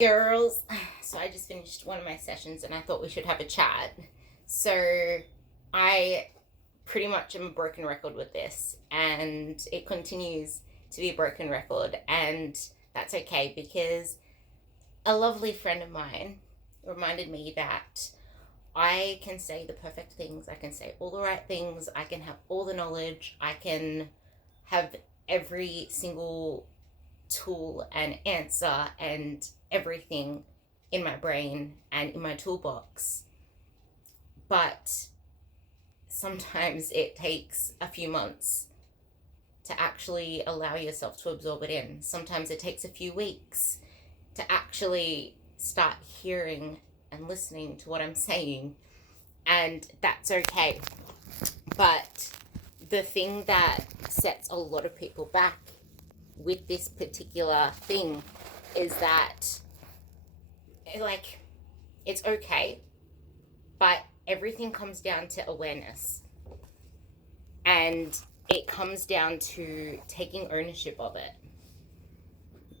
Girls, so I just finished one of my sessions and I thought we should have a chat. So I pretty much am a broken record with this, and it continues to be a broken record, and that's okay because a lovely friend of mine reminded me that I can say the perfect things, I can say all the right things, I can have all the knowledge, I can have every single tool and answer and everything in my brain and in my toolbox. But sometimes it takes a few months to actually allow yourself to absorb it in. Sometimes it takes a few weeks to actually start hearing and listening to what I'm saying, and that's okay. But the thing that sets a lot of people back with this particular thing is that, like, it's okay, but everything comes down to awareness, and it comes down to taking ownership of it,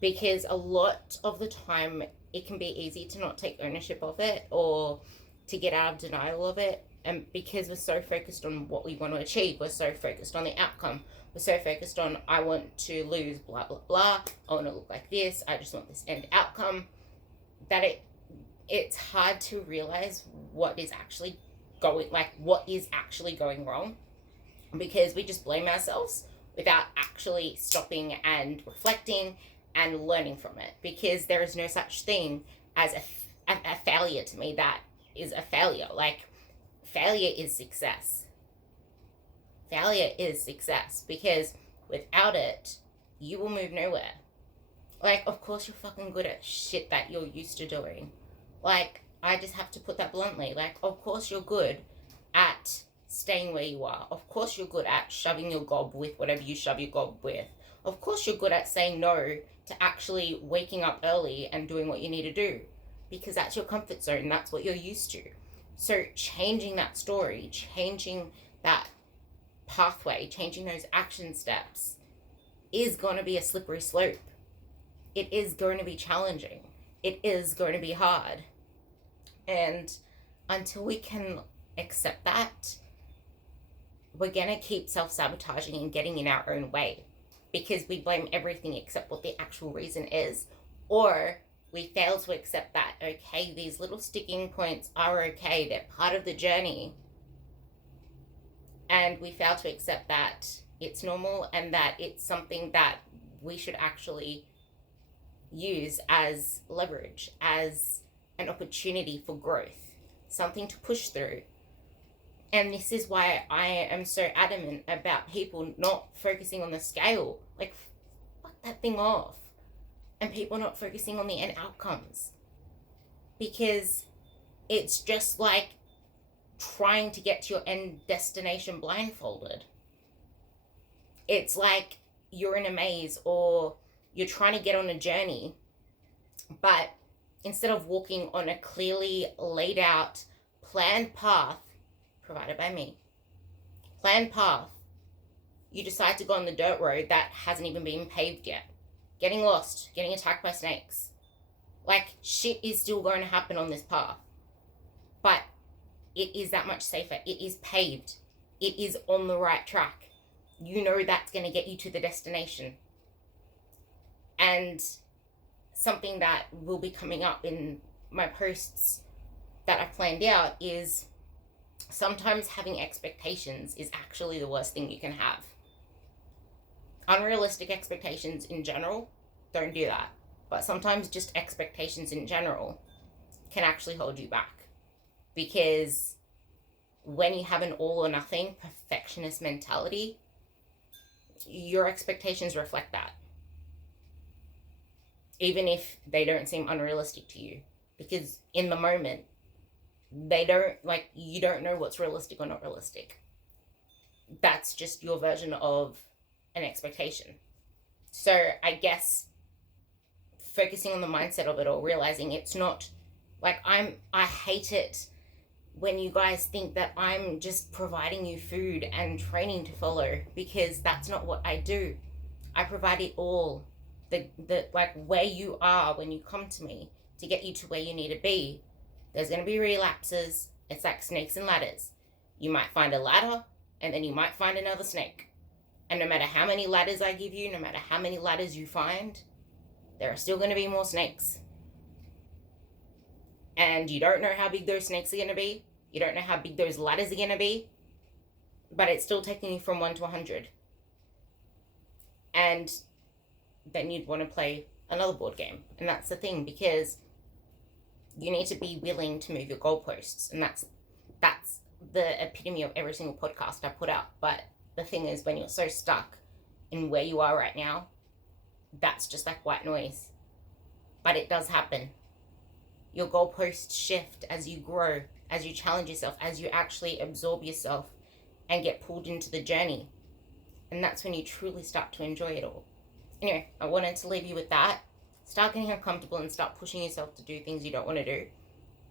because a lot of the time it can be easy to not take ownership of it or to get out of denial of it. And because we're so focused on what we want to achieve, we're so focused on the outcome, we're so focused on, I want to lose blah blah blah, I want to look like this, I just want this end outcome, that it's hard to realize what is actually going wrong, because we just blame ourselves without actually stopping and reflecting and learning from it, because there is no such thing as a failure. To me, that is a failure. Like, failure is success. Failure is success, because without it, you will move nowhere. Like, of course you're fucking good at shit that you're used to doing. Like, I just have to put that bluntly. Like, of course you're good at staying where you are. Of course you're good at shoving your gob with whatever you shove your gob with. Of course you're good at saying no to actually waking up early and doing what you need to do, because that's your comfort zone. That's what you're used to. So changing that story, changing that pathway, changing those action steps is going to be a slippery slope. It is going to be challenging. It is going to be hard. And until we can accept that, we're going to keep self-sabotaging and getting in our own way, because we blame everything except what the actual reason is. Or we fail to accept that, okay, these little sticking points are okay, they're part of the journey. And we fail to accept that it's normal and that it's something that we should actually use as leverage, as an opportunity for growth, something to push through. And this is why I am so adamant about people not focusing on the scale. Like, fuck that thing off. And people not focusing on the end outcomes. Because it's just like trying to get to your end destination blindfolded. It's like you're in a maze, or you're trying to get on a journey, but instead of walking on a clearly laid out, planned path, provided by me, planned path, you decide to go on the dirt road that hasn't even been paved yet, getting lost, getting attacked by snakes. Like, shit is still going to happen on this path, but it is that much safer. It is paved. It is on the right track. You know that's going to get you to the destination. And something that will be coming up in my posts that I've planned out is, sometimes having expectations is actually the worst thing you can have. Unrealistic expectations in general, don't do that. But sometimes just expectations in general can actually hold you back. Because when you have an all or nothing perfectionist mentality, your expectations reflect that, even if they don't seem unrealistic to you, because in the moment you don't know what's realistic or not realistic. That's just your version of an expectation. So I guess focusing on the mindset of it all, realizing it's not like I hate it when you guys think that I'm just providing you food and training to follow, because that's not what I do. I provide it all. The like, where you are when you come to me to get you to where you need to be. There's going to be relapses. It's like snakes and ladders. You might find a ladder, and then you might find another snake. And no matter how many ladders I give you, no matter how many ladders you find, there are still going to be more snakes. And you don't know how big those snakes are going to be. You don't know how big those ladders are going to be. But it's still taking you from 1 to 100. And then you'd want to play another board game. And that's the thing, because you need to be willing to move your goalposts. And that's the epitome of every single podcast I put out. But the thing is, when you're so stuck in where you are right now, that's just like white noise. But it does happen. Your goalposts shift as you grow, as you challenge yourself, as you actually absorb yourself and get pulled into the journey. And that's when you truly start to enjoy it all. Anyway, I wanted to leave you with that. Start getting uncomfortable and start pushing yourself to do things you don't want to do,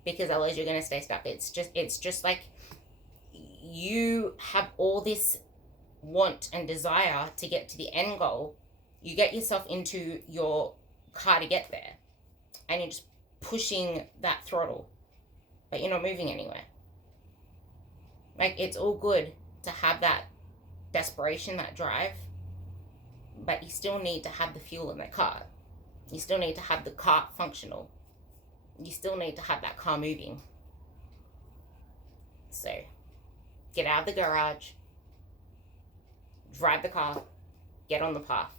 because otherwise you're going to stay stuck. It's just like you have all this want and desire to get to the end goal. You get yourself into your car to get there, and you're just pushing that throttle, but you're not moving anywhere. Like, it's all good to have that desperation, that drive, but you still need to have the fuel in the car. You still need to have the car functional. You still need to have that car moving. So, get out of the garage, drive the car, get on the path.